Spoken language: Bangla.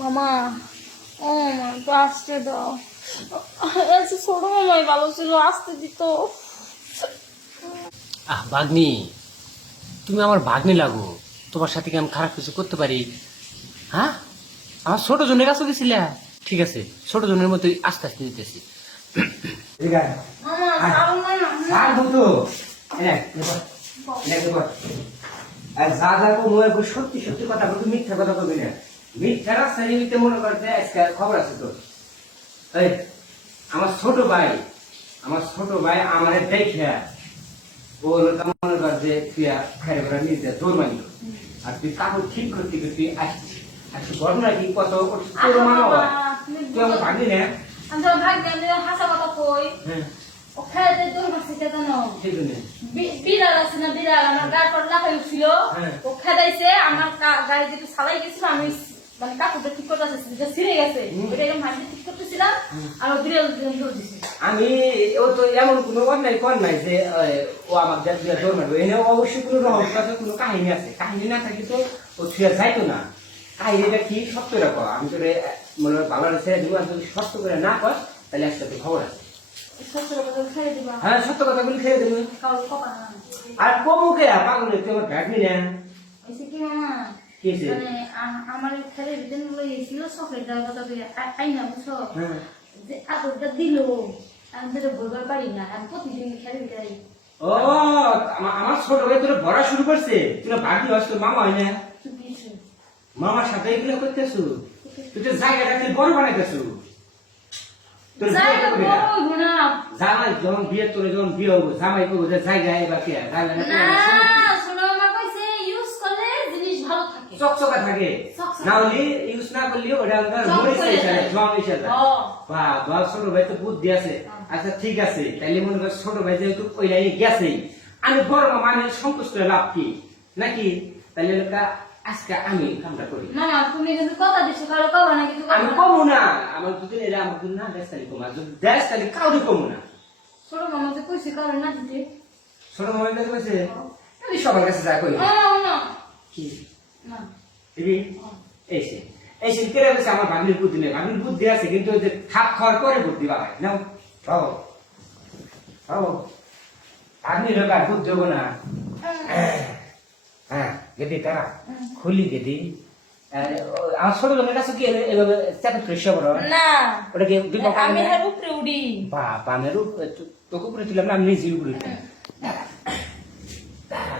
মামা ও মা একটু আসতে দাও। এসে ছোট মামাই ভালো ছিল আসতে দিত। আহ ভাগ্নি তুমি আমার ভাগ্নি লাগো। তোমার সাথে কি আমি খারাপ কিছু করতে পারি? হ্যাঁ? আমার ছোট জনের কাছে গেছিলে? ঠিক আছে ছোট জনের মতোই আস্তে আস্তে দিতেছি। মামা ছাড়ো না না আর যা যা কো কো সত্যি সত্যি কথা বলবি মিথ্যা কথা বলবি না। মিথ্যা রাস্তা নিমিত্তে মনে করতে আজকে খবর আছে তো এই আমার ছোট ভাই আমার ছোট ভাই আমার দেখে ও মনে কর যে তুই খাইরে করে নিতে দৌড় মারল। আর তুই কাপড় ঠিক করতে তুই আসছিস। আজকে ঘটনা কি কত তোর মামা হয় তুই আমার না? আমি তো ভাগ্য আমি হাসা কথা কই তোর কাছে বিড়াল আছে না বিড়াল আমার গাড় পর লাফাই হ্যাঁ। ও খেদাইছে আমার গাড়ি যেটু সালাই গেছিল আমি মানে কাপড়টা ঠিক করতে আসছি যেটা ছিঁড়ে গেছে। ওটা এরকম হাঁটি ঠিক করতেছিলাম আর ও বিড়াল দৌড় দিছে। আমি ও তো এমন কোনো অন্যায় কর নাই যে ও আমার যা দিয়া দৌড় মারবে। এনে অবশ্যই কোনো রহস্য আছে কোনো কাহিনী আছে। কাহিনী না থাকি তো ও ছুঁয়ে যাইতো না। কাহিনীটা কি সত্য রাখো আমি তো মনে হয় ভালো ছেড়ে দিব আর যদি সত্য করে না কর তাহলে একসাথে খবর আছে। হ্যাঁ সত্য কথা বলি খেয়ে দেবো। কাউ কপা না। পাগল তুই আমার হয়েছে? মানে আমার খেলে চকলেট দেওয়ার কথা বুঝছ? হ্যাঁ। যে আদরটা দিল। আমি যেটা বলবার পারি না। আমি প্রতিদিন খেলে বিদায় ও আমার ছোট ভাই তোরা ভরা শুরু করছে। তুই ভাগি হস তোর মামা হয় না। মামার সাথে এগুলো করতেছু? তুই তো জায়গাটা তুই বড় বানাইতেছু তোর জায়গা বিয়ে করবি না। বড় হইবো না জামাই যখন বিয়ে তোর যখন বিয়ে হব জামাই করব যে জায়গা এবার কে? জায়গা না না শোনো মা কইছে ইউজ করলে জিনিস ভালো থাকে। চকচকা থাকে। চকচকা। না হলে ইউজ না করলে ওটা আমাদের জং মরিচ পড়ে হিসাবে যায়। জং হিসাবে ও। বা বা ছোট ভাই তো বুদ্ধি আছে। হ্যাঁ। আচ্ছা ঠিক আছে তাইলে মনে কর ছোট ভাই যেহেতু গেছেই। আমি বড় মামা সন্তুষ্ট লাভ কি? নাকি? তাইলে আজকে আমি কামটা করি। মামা তুমি কিন্তু কথা দিছো কারও কবা না কিন্তু আমি না। আমার দুদিন এরা আমার দুদিন না দেশ তালি কমা দেশ তালি কাউরি কমু না। ছোট মামা কইছে না দিতে। ছোট মামার কাছে বলছে আমি সবার কাছে যা করি ও না কি? না। দিবি? আমার ভাগ্নির বুদ্ধি নেই ভাগ্নির বুদ্ধি আছে কিন্তু ওই যে খাপ খাওয়ার পরে বুদ্ধি বাড়ায়। নাও বাবু। ভাগ্নির আর বুদ্ধি হব না। হ্যাঁ। গেদি তারা। খুলি গেদি। আমার ছোট লোকের কাছে কি এভাবে চাপে ফ্রেশ হবে না। ওটা কি আমি হের উপরে উড়ি। বাবা মেরু তোকে উপরে তুললাম না আমি নিজে উপরে উঠলাম। দাঁড়া, দাঁড়া